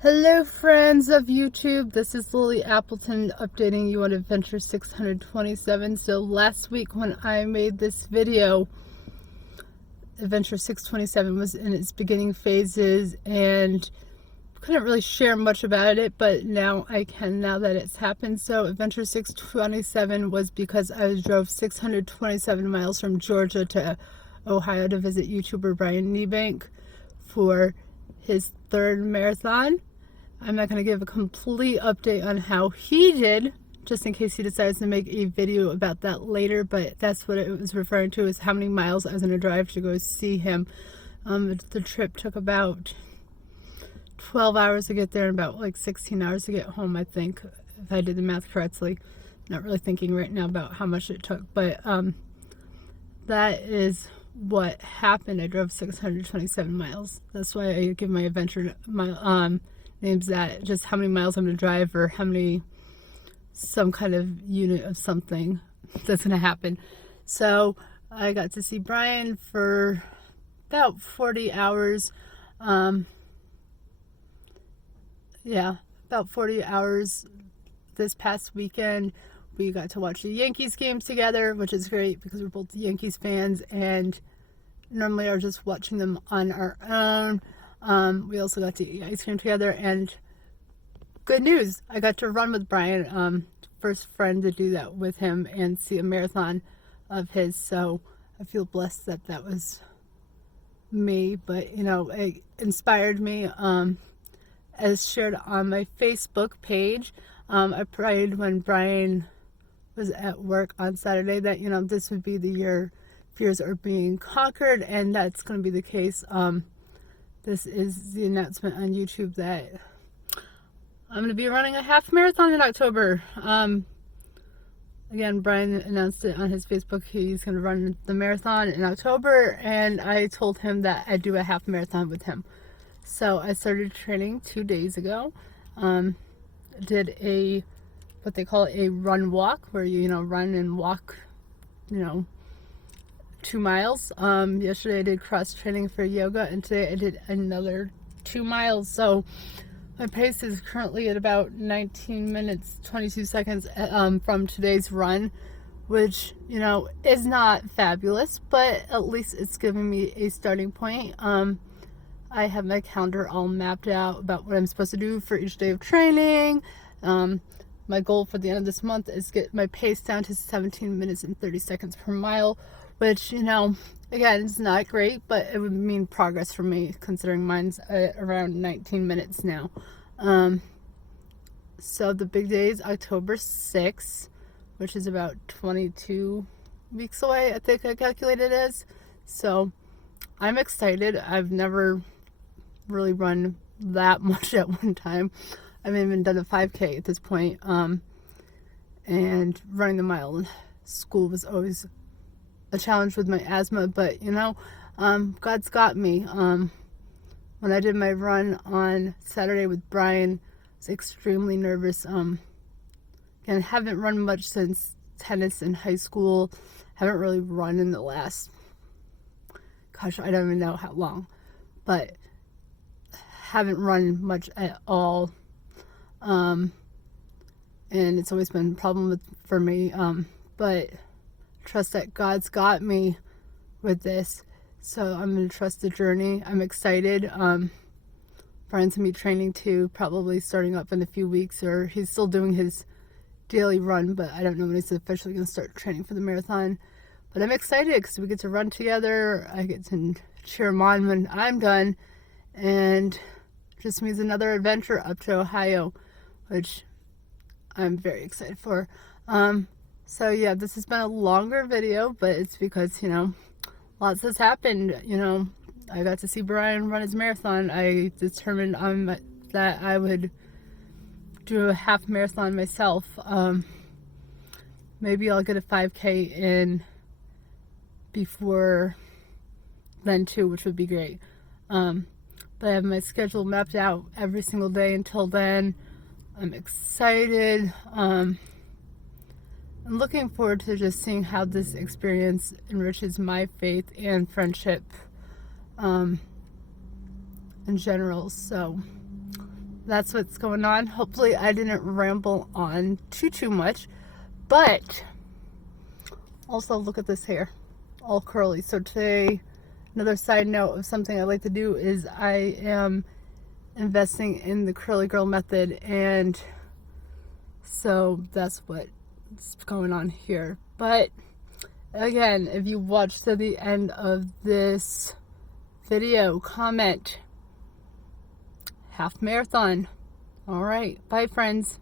Hello friends of YouTube, this is Lily Appleton updating you on Adventure 627. So last week when I made this video, Adventure 627 was in its beginning phases and couldn't really share much about it, but now I can now that it's happened. So Adventure 627 was because I drove 627 miles from Georgia to Ohio to visit YouTuber Brian Niebank for his third marathon. I'm not going to give a complete update on how he did, just in case he decides to make a video about that later, but that's what it was referring to, is how many miles I was going to drive to go see him. The trip took about 12 hours to get there and about like 16 hours to get home, I think, if I did the math correctly. Not really thinking right now about how much it took, but that is what happened. I drove 627 miles. That's why I give my adventure names that, just how many miles I'm going to drive, or how many, some kind of unit of something that's going to happen. So I got to see Brian for about 40 hours. About 40 hours this past weekend. We got to watch the Yankees games together, which is great because we're both Yankees fans and normally are just watching them on our own. We also got to eat ice cream together, and good news, I got to run with Brian, first friend to do that with him and see a marathon of his, so I feel blessed that that was me. But you know, it inspired me, as shared on my Facebook page. I prayed when Brian was at work on Saturday that, you know, this would be the year fears are being conquered, and that's going to be the case. This is the announcement on YouTube that I'm going to be running a half marathon in October. Again, Brian announced it on his Facebook. He's going to run the marathon in October, and I told him that I'd do a half marathon with him. So I started training 2 days ago. Did a, what they call a run walk, where you run and walk, 2 miles. Yesterday I did cross training for yoga, and today I did another 2 miles. So my pace is currently at about 19 minutes 22 seconds from today's run, which is not fabulous, but at least it's giving me a starting point. I have my calendar all mapped out about what I'm supposed to do for each day of training. My goal for the end of this month is get my pace down to 17 minutes and 30 seconds per mile, which, again, it's not great, but it would mean progress for me, considering mine's around 19 minutes now. So the big day is October 6th, which is about 22 weeks away, I think I calculated it as. So I'm excited. I've never really run that much at one time. I haven't even done a 5K at this point. And running the mile in school was always a challenge with my asthma, but God's got me. When I did my run on Saturday with Brian, I was extremely nervous. Again, haven't run much since tennis in high school. Haven't really run in the last, gosh, I don't even know how long, but haven't run much at all. And it's always been a problem for me. But trust that God's got me with this. So I'm going to trust the journey. I'm excited. Brian's going to be training too, probably starting up in a few weeks, or he's still doing his daily run, but I don't know when he's officially going to start training for the marathon. But I'm excited because we get to run together. I get to cheer him on when I'm done. And it just means another adventure up to Ohio, which I'm very excited for. So yeah, this has been a longer video, but it's because, lots has happened. I got to see Brian run his marathon. I determined that I would do a half marathon myself. Maybe I'll get a 5K in before then too, which would be great. But I have my schedule mapped out every single day until then. I'm excited. I'm looking forward to just seeing how this experience enriches my faith and friendship in general. So that's what's going on. Hopefully I didn't ramble on too much, but also look at this hair, all curly. So today, another side note of something I like to do is I am investing in the curly girl method, and so that's what's going on here. But again, if you watched to the end of this video, comment half marathon. All right, bye friends.